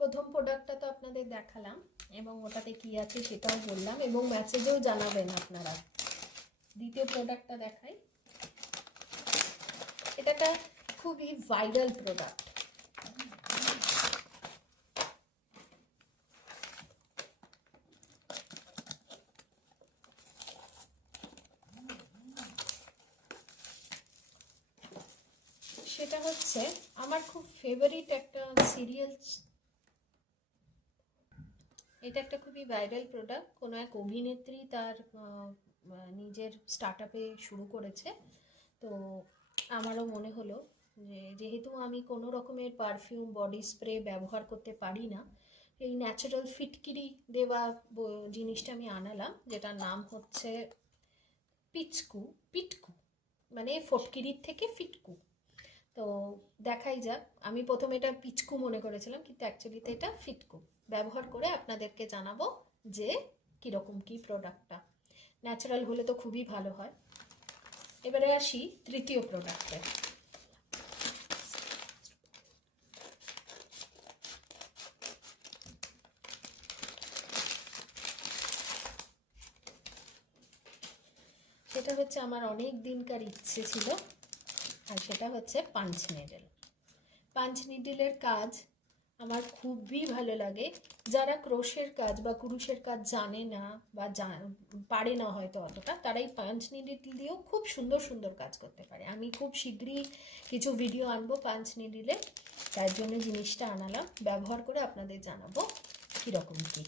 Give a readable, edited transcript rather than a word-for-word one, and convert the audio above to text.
প্রথম প্রোডাক্টটা তো আপনাদের দেখালাম এবং ওটাতে কি আছে সেটাও বললাম এবং মেসেজেও জানাবেন আপনারা। দ্বিতীয় প্রোডাক্টটা দেখাই। এটা একটা খুবই ভাইরাল প্রোডাক্ট। সেটা হচ্ছে আমার খুব ফেভারিট একটা সিরিয়াল। এটা একটা খুবই ভাইরাল প্রোডাক্ট। কোনো এক অভিনেত্রী তার নিজের স্টার্ট আপে শুরু করেছে। তো আমারও মনে হলো যে যেহেতু আমি কোনো রকমের পারফিউম বডি স্প্রে ব্যবহার করতে পারি না, এই ন্যাচারাল ফিটকিরি দেওয়া জিনিসটা আমি আনালাম, যেটার নাম হচ্ছে পিটকু। মানে ফটকিরির থেকে ফিটকু। তো দেখাই যাক। আমি প্রথমে এটা পিচকু মনে করেছিলাম, কিন্তু অ্যাকচুয়ালিতে এটা ফিটকু। ব্যবহার করে আপনাদেরকে জানাবো যে কীরকম কী প্রোডাক্টটা। ন্যাচারাল হলে তো খুবই ভালো হয়। এবারে আসি তৃতীয় প্রোডাক্টে। সেটা হচ্ছে আমার অনেক দিনকার ইচ্ছে ছিল, আর সেটা হচ্ছে পাঞ্চ নিডল। পাঞ্চ নিডলের কাজ আমার খুবই ভালো লাগে। যারা ক্রোশের কাজ বা কুরুশের কাজ জানে না বা পারে না হয়তো অতটা, তারাই পাঞ্চ নিডল দিয়েও খুব সুন্দর সুন্দর কাজ করতে পারে। আমি খুব শীঘ্রই কিছু ভিডিও আনবো পাঞ্চ নিডলে, তার জন্য জিনিসটা আনালাম। ব্যবহার করে আপনাদের জানাবো কীরকম কী।